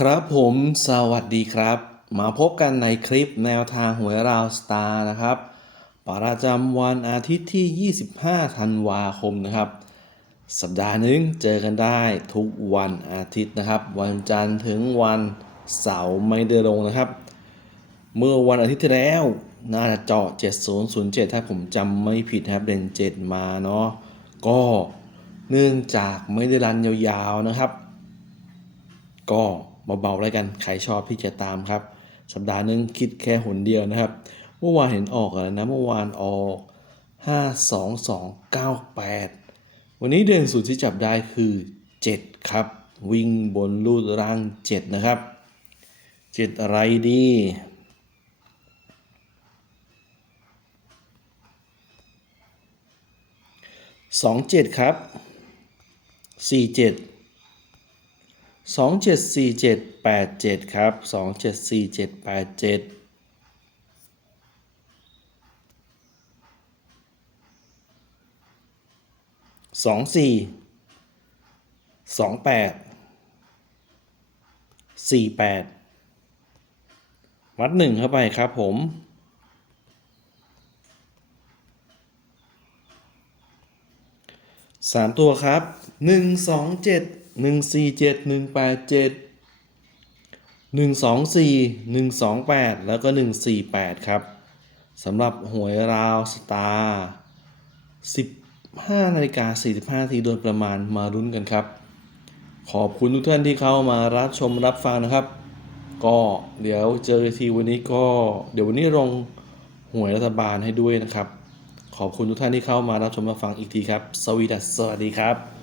ครับผมสวัสดีครับ มาพบกันในคลิปแนวทางหวยราวสตาร์นะครับ ประจำวันอาทิตย์ที่ 25 ธันวาคมนะครับ สัปดาห์หนึ่งเจอกันได้ทุกวันอาทิตย์นะครับ วันจันทร์ถึงวันเสาร์ไม่ได้ลงนะครับ เมื่อวันอาทิตย์ที่แล้วน่าจะเจาะ 7007 ถ้าผมจำไม่ผิดนะครับเด่น7มาเนาะก็เนื่องจากไม่ได้รันยาวๆนะครับ ก็เบาๆแล้วกัน ใครชอบที่จะตามครับ สัปดาห์หนึงคิดแค่หนเดียวนะครับ เมื่อวานเห็นออกอะไรนะ เมื่อวานออก 52298 วันนี้เด่นสุดที่จับได้คือ 7 ครับ วิ่งบนลูดร่าง 7 นะครับ 7 อะไรดีสองเจ็ดครับสี่เจ็ด สองเจ็ดสี่เจ็ดแปดเจ็ดครับสองเจ็ดสี่เจ็ดแปดเจ็ดสองสี่สองแปดสี่แปดวัดหนึ่งเข้าไปครับผมสามตัวครับหนึ่งสองเจ็ด หนึ่งสี่เจ็ดหนึ่งแปดเจ็ดหนึ่งสองสี่หนึ่งสองแปดแล้วก็หนึ่งสี่แปดครับสำหรับหวยราวสตาร์สิบห้านาฬิกาสี่สิบห้านาทีโดยประมาณมารุ้นกันครับ ขอบคุณทุกท่านที่เข้ามารับชมรับฟังนะครับ ก็เดี๋ยวเจอทีวันนี้ก็เดี๋ยววันนี้ลงหวยรัฐบาลให้ด้วยนะครับ ขอบคุณทุกท่านที่เข้ามารับชมรับฟังอีกทีครับ สวีดัสสวัสดีครับ